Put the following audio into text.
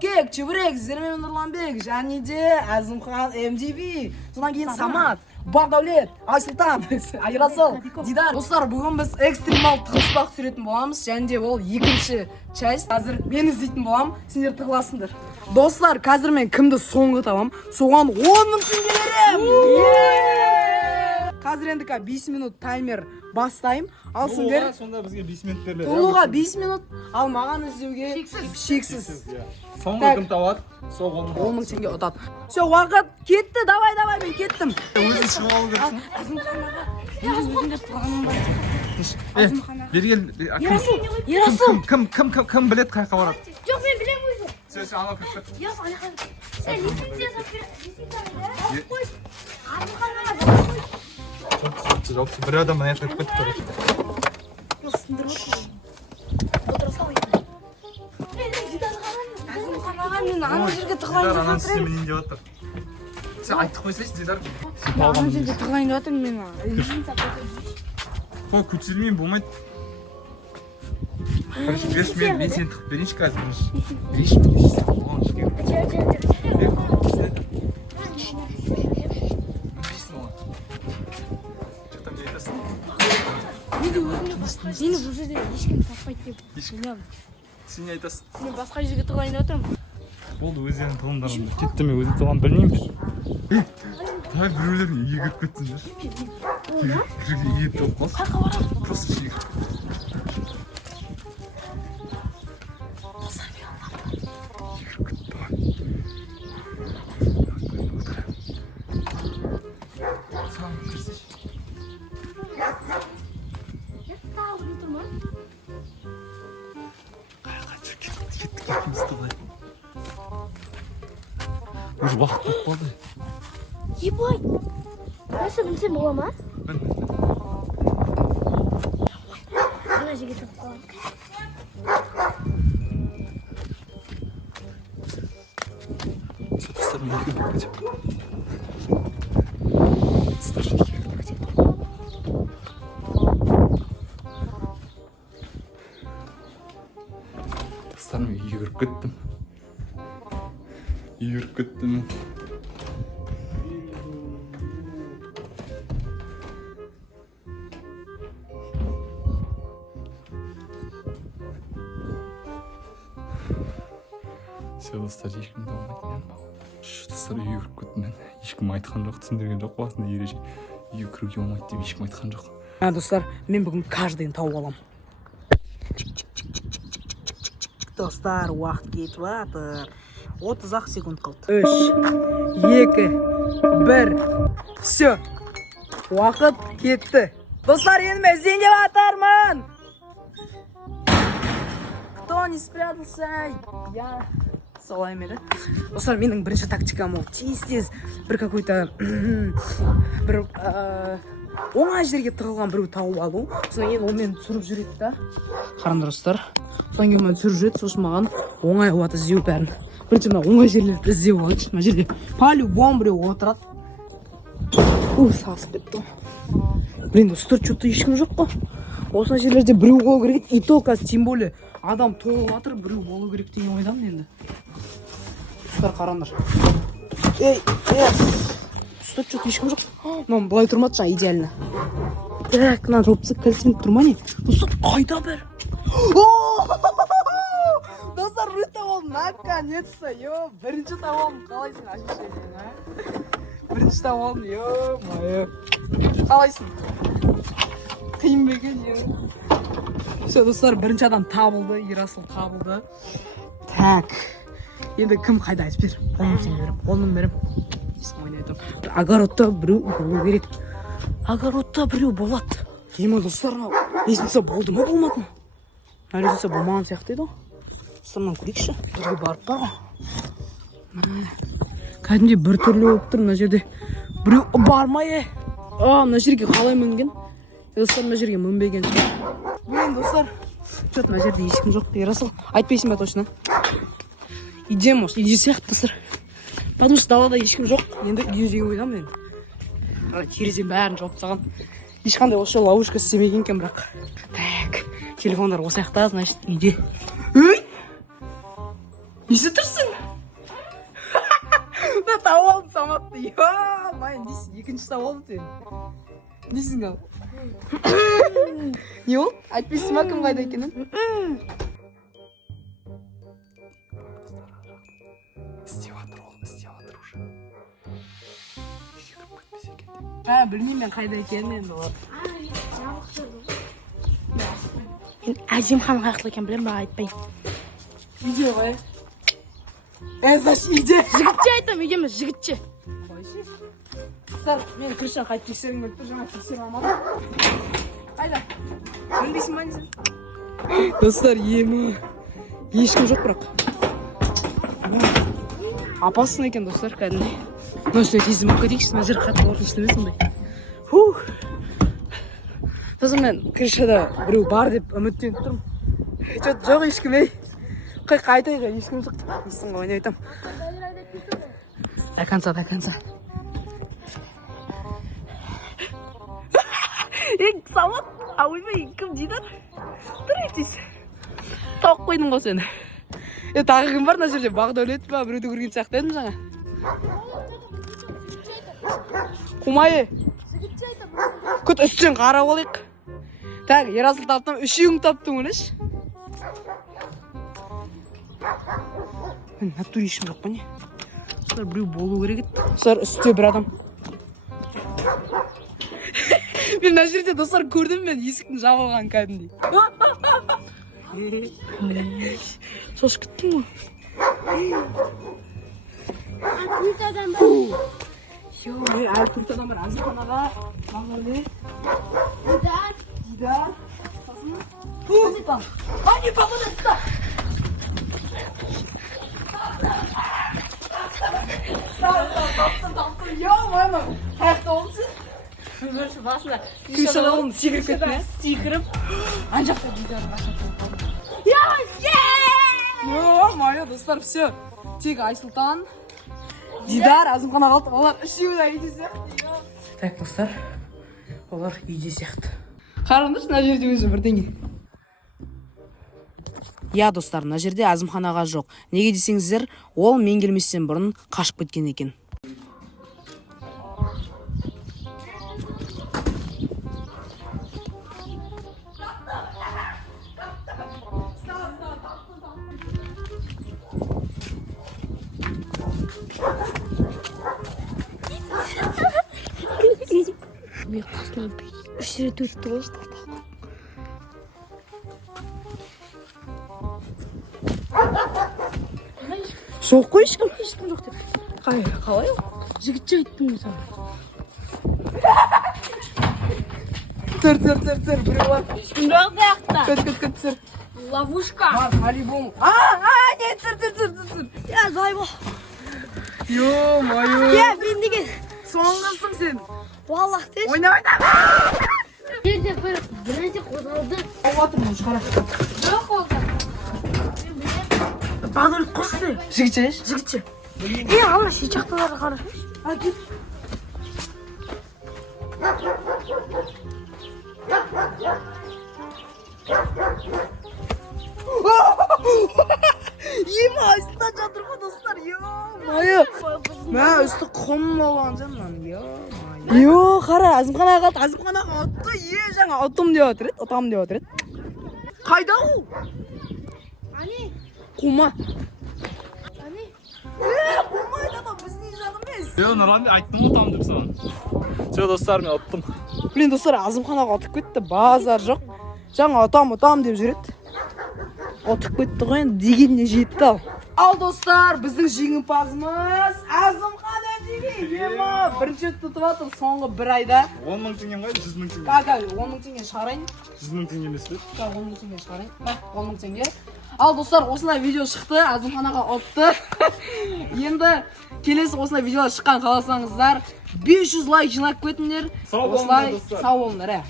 кек, чебурек, сіздермен Нұрланбек, және де Әзімхан МТV. Содан кейін Самат, Бақдәулет, Айсұлтан, Айрасыл, Дидар. Достар, бүгін біз экстремал тығыспақ түсіретін боламыз, және де ол екінші часть. Қазір мен іздейтін болам, сендер тығыласыңдар. Достар, қазір мен кімді соңғы табам, соған 10 000 теңге берем. Қазір енді 5 минут таймер бастайым. Ал сендер сонда бізге 5 минут беріледі. толуға 5 минут, ал маған іздеуге шексіз. Соңғы кім табады, сол 10 000 теңге ұтады. Все, уақыт кетті, давай, мен кеттім. Өзің шығып алу керексің. Бергел. Ерасыл. Кім білет қайқа барады? Жоқ, мен білем өзі. Сен ана кіріп. Жоқ, аяққа. Сен лицензия Жоқ, бір адам аяқ кіріп кетті. Мен ана жерге тығылайын деп Анан системінен деп отыр. Сен айтып қойсайшы, Дидар. ана жерге тығылайын деп жатырмын мен. Қой, көтерілмейін болмайды. Берші, мен сені тығып берейінші қазір. Берейші. Мені бұл жерде ешкім таппайды деп ойлаймын. Сен не айтасың? Мен басқа жерге тығылайын деп отырмын. Болды, өздерінің тығылымдарында. Кетті мен өзі тығылым білмеймін. Давай біреулер үйге кіріп кеттіңдер. Үйге толып қалсын. Қайқа барам? Просто ішіне кіріп. Уже уақыт болып қалды. Ебай! Нәрсе білсем бола ма? Мына жерге тығып қаламын. Достар, мен үйге кіріп кетемін. Достар, мен үйге кіріп кеттім. Үйіріп кеттім. Все, достар, ешкім табылмайды. Достар, үйіріп кеттім мен. Ешкім айтқан жоқ, түсіндірген жоқ басында ереже. Үйге кіруге болмайды деп ешкім айтқан жоқ. Достар, мен бүгін каждыйын тауып алам. Достар, уақыт кетіп жатыр. 30 секунд қалды. 3, 2, 1. Все. Уақыт кетті. Достар, енді мен іздейін деп жатырмын. Кто не спрятался? Я. Солай ме да? Достар, менің бірінші тактикам ол тез бір какой-то бір оңай жерге тығылған біреу тауып алу. Содан кейін ол мені түсіріп жүреді да. Қараңдар достар. Содан кейін мені түсіріп жүреді, сосын маған оңай уақыт іздеу бәрін. Бірінші мына оңай жерлерді іздеп алайықшы. Мына жерде по-любому біреу отырады. Сағысып кетті. Блин, достар, что-то ешкім жоқ қой. Осындай жерлерде біреу болу керек. И то қазір тем более адам толып жатыр, біреу болу керек деген ойдамын енді. Достар, қараңдар. Ей, достар, что-то ешкім жоқ. Мынау былай тұрмады жаңа идеально. Так, мына жопсы кәлсеніп тұрма не? Достар, қайда бәрі? Достар, рыта болдым, наконец-то, бірінші табалым, қалайсың, ощущение, бірінші табалым, ё-моё, қалайсың, қиын ба екен, Все, достар, бірінші адам табылды, Ерасыл табылды. Так, енді кім қайда айтып бер, 10 000 берем. Огородта біреу болу керек, огородта біреу болады. Ема, достар, лестница болды ма, болмады ма? Лестница болмаған сияқты еді ғой. Сырнан көрейікші, бірге барып бар ғой. Кәдімде бір түрлі болып тұр, мына жерде біреу бармай. Мына жерге қалай мінген? Достар, мына жерге мінбеген шығар. Мен, достар, что-то мына жерде ешкім жоқ. Ерасыл, айтпайсың ба точно? Идем, может, иди сияқты, достар. Потому что далада ешкім жоқ. Енді үйде деген ойдамын мен. Терезен бәрін жауып тастаған. Ешқандай осы ловушка істемеген екен, бірақ. Так, телефондар осы жақта, значит, үйде. несі тұрсың? Мына тауып алдым Саматты. Майын дейсің, екінші тауып алдым сені. Дейсің ал. Не ол? Айтпайсың ма кім қайда екенін? істеватыр ол, істеватыр уже. Үйге кіріп кетпесе екен деп. Білмеймін мен қайда екенін енді олар. Мен әжемхан қаяқта екен білем, бірақ айтпаймын. Үйде ғой. Значит, үйде. Жігітше айтам, үйде емес, жігітше. Қойшы. Қыздар, мен Кришан қайт тексерің өтті, жаңа тексеріп алмадым. Қайда? Білмейсің ба несін? Достар, ема. Ешкім жоқ бірақ. Апасың екен достар, кәдімдей. Nostra тезім өп кетейікші, мына жер қатты қорқынышты емес сондай. Сосын мен Кришада біреу бар деп үміттеніп тұрмын. Жоқ ешкім ей. Қайтайға ешкім жоқ. Несің ғой, не айтам. До конца. Самат, ойбай, кім дейді? Тұр етесің. Тауық қойдың ғой сені. Тағы кім бар мына жерде? Бағдәулет па? Біреуді көрген сияқты едім жаңа. Құмайы. Күт үстен қара болайық. Так, Ерасыл таптым, үшеуің таптың өлеш. Мен натур ешім жоқ па не? Солар біреу болу керек еді. Солар үсте бір адам. Мен мына жерде достар көрдім мен есіктің жабылған кәдімдей. Сош күттің ғой. Күрт адам бар. Әлі күрт адам бар. Азықханада. Бағдәулет. Дидар. Сосын. Анипа. Анипа бұны ұста. Таптым. Мама. Қаяқта олсыз? Көрші басында. Кришада олым секіріп кетті ме? Секіріп. Анжақта Дидарды башатып. Майя, достар, все. Тек Айсұлтан, Дидар, Азымхана қалды. Олар үшеуі де үйде сияқты. Так, достар, олар үйде сияқты. Қараңдаршы, мына жерде өзі бірдеңе. Я, достар, мына жерде Азымханаға жоқ. Неге десеңіздер, ол мен келместен бұрын қашып кеткен екен. Мен қасынан үш рет өтті ғой. Жоқ қой ешкім. Ешкім жоқ деп. Қалай ол? Жігітше айттым мен саған. Тұр, біреу бар. Ешкім жоқ даяқта. Көт, тұр. Ловушка. По-любому. Не, тұр. Я, зайбо. Ё-моё. Я, мен деген. Соңғысың сен. Валлах деш. Ойна. Жерде бірінші қозғалды. Оғатыр мұн шығара. Жоқ олды. Бағдәулет қосты. Жігітше. Алла шешақталары қараш. Кет. Ема, үстідан жатыр ғой достар. Ё-моё. Мә, үсті құм болған жаман. Ё, қара, Азымханаға қалды. Азымханаға отты. Жаңа ұтым деп отыр еді. Ұтам деп отыр еді. Қайда ол? Ани. Құма. Ани. Құмайды да біздің жағым емес. Нұран айттым ғой там деп саған. Жоқ достар, мен ұттым. Блин, достар, Азымханаға отып кетті. Базар жоқ. Жаңа ұтам деп жүреді. Отып кетті ғой, дегенне жетті ал. Ал достар, біздің жеңімпазымыз Азымхана деген. Ема, бірінші тұтып атыр соңғы бір айда. 10 мың теңгем қайда? 100 мың теңге. 10 мың теңге шығарайын. 100 мың теңге емес пе? 10 мың теңге шығарайын. 10 мың теңге. Ал достар, осындай видео шықты, Азымханаға отты. Енді келесі осындай видеолар шыққан қаласаңыздар 500 лайк жинап кетіңдер. Сау болыңдар достар. Сау болыңдар.